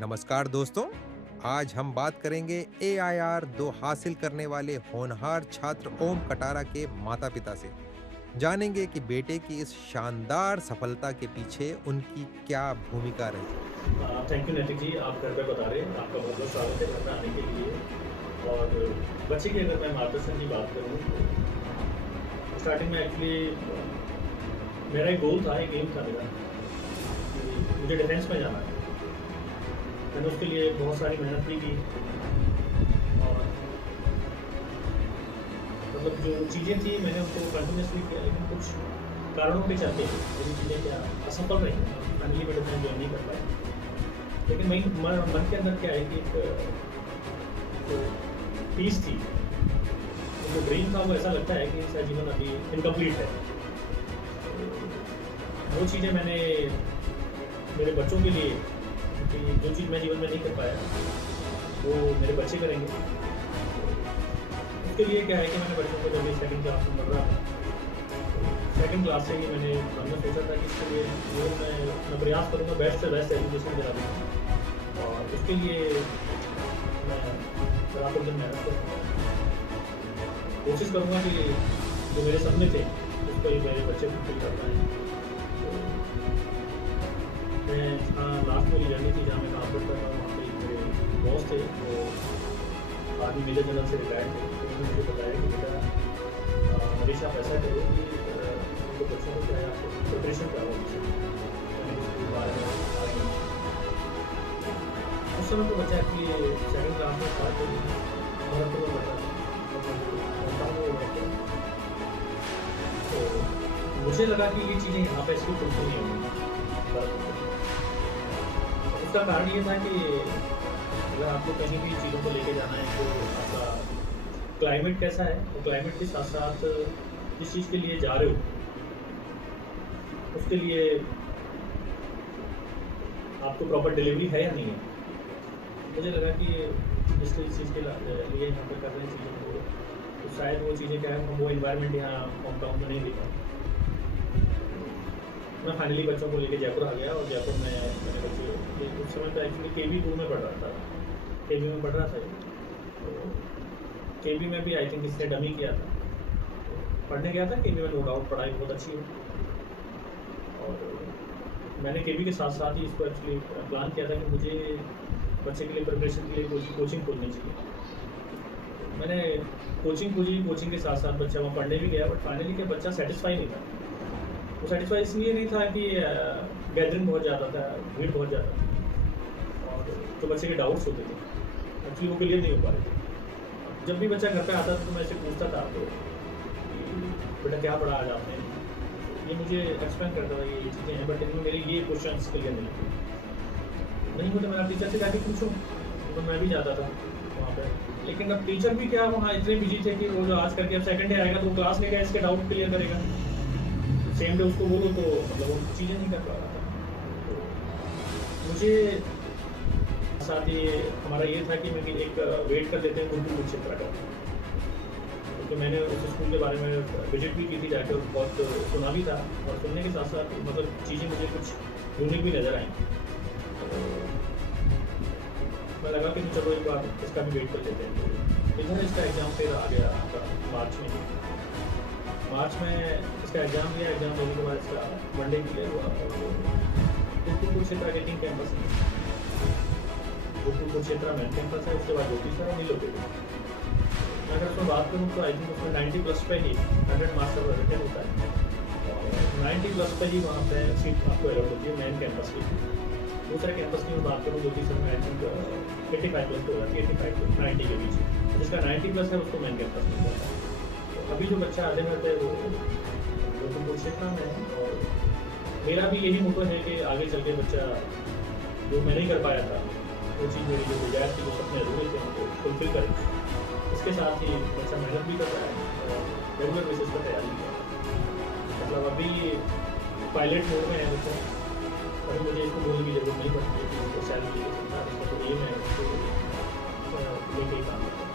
नमस्कार दोस्तों। आज हम बात करेंगे AIR 2 हासिल करने वाले होनहार छात्र ओम कटारा के माता-पिता से। जानेंगे कि बेटे की इस शानदार सफलता के पीछे उनकी क्या भूमिका रही। थैंक यू नैतिक जी, आप घर पे बता रहे हैं। आपका बहुत-बहुत स्वागत है घर पे आने के लिए। और बच्चे की अगर मैं मार्गदर्शन की बात करूँ तो स्टार्टिंग में एक्चुअली मेरा एक गोल था, एक एम था मेरा कि मुझे डिफेंस में जाना है। मैंने उसके लिए बहुत सारी मेहनत भी की और मतलब जो चीज़ें थी मैंने उनको कंटिन्यूअसली किया, लेकिन कुछ कारणों के चलते मेरी चीज़ें क्या असफल रहीं। फाइनली मैं डिफेंस जॉइन नहीं कर पाया। लेकिन वही मन के अंदर क्या है कि एक जो पीस थी, जो ड्रीम था, वो ऐसा लगता है कि इसका जीवन अभी इनकम्प्लीट है। वो चीज़ें मैंने मेरे बच्चों के लिए, क्योंकि जो चीज़ मैं जीवन में नहीं कर पाया वो मेरे बच्चे करेंगे। उसके लिए क्या है कि मैंने बच्चों को जब ये सेकंड क्लास में पढ़ रहा था, सेकंड क्लास से ही हमने सोचा था कि इसके लिए जो मैं प्रयास करूँगा बेस्ट से बेस्ट एजुकेशन दिला दूँगा। और उसके लिए मैं रात और दिन मेहनत करूँगा, कोशिश करूँगा कि जो मेरे सपने थे उसको ही मेरे बच्चे फुलफिल कर पाएँ। तो मैं लास्ट मेरी जर्नी थी जहाँ मैं काम करता था, वहाँ पे एक मेरे बॉस थे, वो आर्मी मेजर जनरल से रिटायर्ड थे। तो उन्होंने मुझे बताया कि बेटा हमेशा आप ऐसा करो कि उनको बच्चों को क्या है, आपको प्रिपरेशन कराओ उसके बारे में। उस समय तो बच्चा एक्चुअली सेकंड क्लास में था, तो बहुत तो बच्चा तो मुझे लगा कि ये चीज़ें यहाँ पे इसकी फुलफिल नहीं होंगी। उसका कारण ये था कि अगर आपको कहीं भी चीज़ों को लेके जाना है तो आपका क्लाइमेट कैसा है, तो क्लाइमेट के साथ साथ जिस चीज़ के लिए जा रहे हो उसके लिए आपको प्रॉपर डिलीवरी है या नहीं है। मुझे लगा कि जिस चीज़ के लिए यहाँ पर कर रहे हैं चीज़ों को, तो शायद वो चीज़ें क्या है, हम वो इन्वायरमेंट यहाँ होम टाउन में नहीं दिखा। मैं फाइनली बच्चों को लेके जयपुर आ गया और जयपुर में मैंने बच्चे उस समय तो एक्चुअली KB 2 में पढ़ रहा था, KB में पढ़ रहा था। तो KB में भी आई थिंक इसने डमी किया था, पढ़ने गया था KB में, नो डाउट पढ़ाई बहुत अच्छी है। और मैंने KB के साथ साथ ही इसको एक्चुअली प्लान किया था कि मुझे बच्चे के लिए प्रिपरेशन के लिए कोचिंग खोलनी चाहिए। मैंने कोचिंग खोजी, कोचिंग के साथ साथ बच्चा वहाँ पढ़ने भी गया, बट फाइनली क्या बच्चा सेटिस्फाई नहीं था। वो सेटिस्फाई इसलिए नहीं था कि गैदरिंग बहुत ज़्यादा था, भीड़ बहुत ज़्यादा था, और जो बच्चे के डाउट्स होते थे एक्चुअली वो क्लियर नहीं हो पा रहे थे। जब भी बच्चा घर पे आता था तो मैं ऐसे पूछता था तो बेटा क्या पढ़ा आज आपने, ये मुझे एक्सप्लेन करता था ये चीज़ें हैं, बट इनमें मेरे ये क्वेश्चन क्लियर नहीं होते। मैं टीचर से जाके पूछूँ तो मैं भी जाता था वहाँ पर, लेकिन अब टीचर भी क्या वहाँ इतने बिजी थे कि वो जो आज करके अब सेकंड डे आएगा तो वो क्लास लेकर इसके डाउट क्लियर करेगा, सेम डे उसको बोलो तो मतलब वो चीज़ें नहीं कर पा रहा था। तो मुझे साथ ही हमारा ये था कि मैं एक वेट कर लेते हैं गुरुकुल कुरुक्षेत्र का, क्योंकि मैंने उस स्कूल के बारे में विजिट भी की थी जाकर, बहुत सुना भी था, और सुनने के साथ साथ मतलब चीज़ें मुझे कुछ यूनिक भी नज़र आई। तो मैं लगा कि चलो एक बार इसका भी वेट कर लेते हैं। तो इधर इसका एग्ज़ाम फिर आ गया आपका मार्च में इसका एग्ज़ाम दिया। एग्ज़ाम देने के बाद इसका वनडे क्लियर हुआ और गुरुकुल कुरुक्षेत्र के 3 कैंपस हैं। गुरुकुल कुरुक्षेत्र मेन कैंपस है, उसके बाद ज्योति सर और नीलोपेट। मैं अगर उसमें बात करूँ तो आई थिंक उसमें 90+ पे ही 100 मार्क्स का रिटर्न होता है, और 90+ पे ही वहाँ पे सीट आपको अलॉट होती है मेन कैंपस की। दूसरे कैंपस की मैं बात करूँ ज्योति सर में आई थिंक 85+ पे हो जाती है, 85 to 90 के बीच। जिसका 90+ है उसको मेन कैंपस मिल जाता है। तो अभी जो बच्चा अध्ययन करता है वो गुरुकुल कुरुक्षेत्र में है, और मेरा भी यही मोटो है कि आगे चल के बच्चा जो मैं नहीं कर पाया था वो चीज़ मेरी जो डिजायर थी, जो सपने अधूरे थे उनको फुलफिल करें। इसके साथ ही बच्चा मेहनत भी कर रहा है और रेगुलर बेसिस पर तैयारी कर रहा है। मतलब अभी पायलट मोड में है बच्चा, अभी मुझे इसको बोलने की ज़रूरत नहीं पड़ती है कि उसको सैलरी दे सकता है, तो ये मैं उसको लेके ही काम करता हूँ।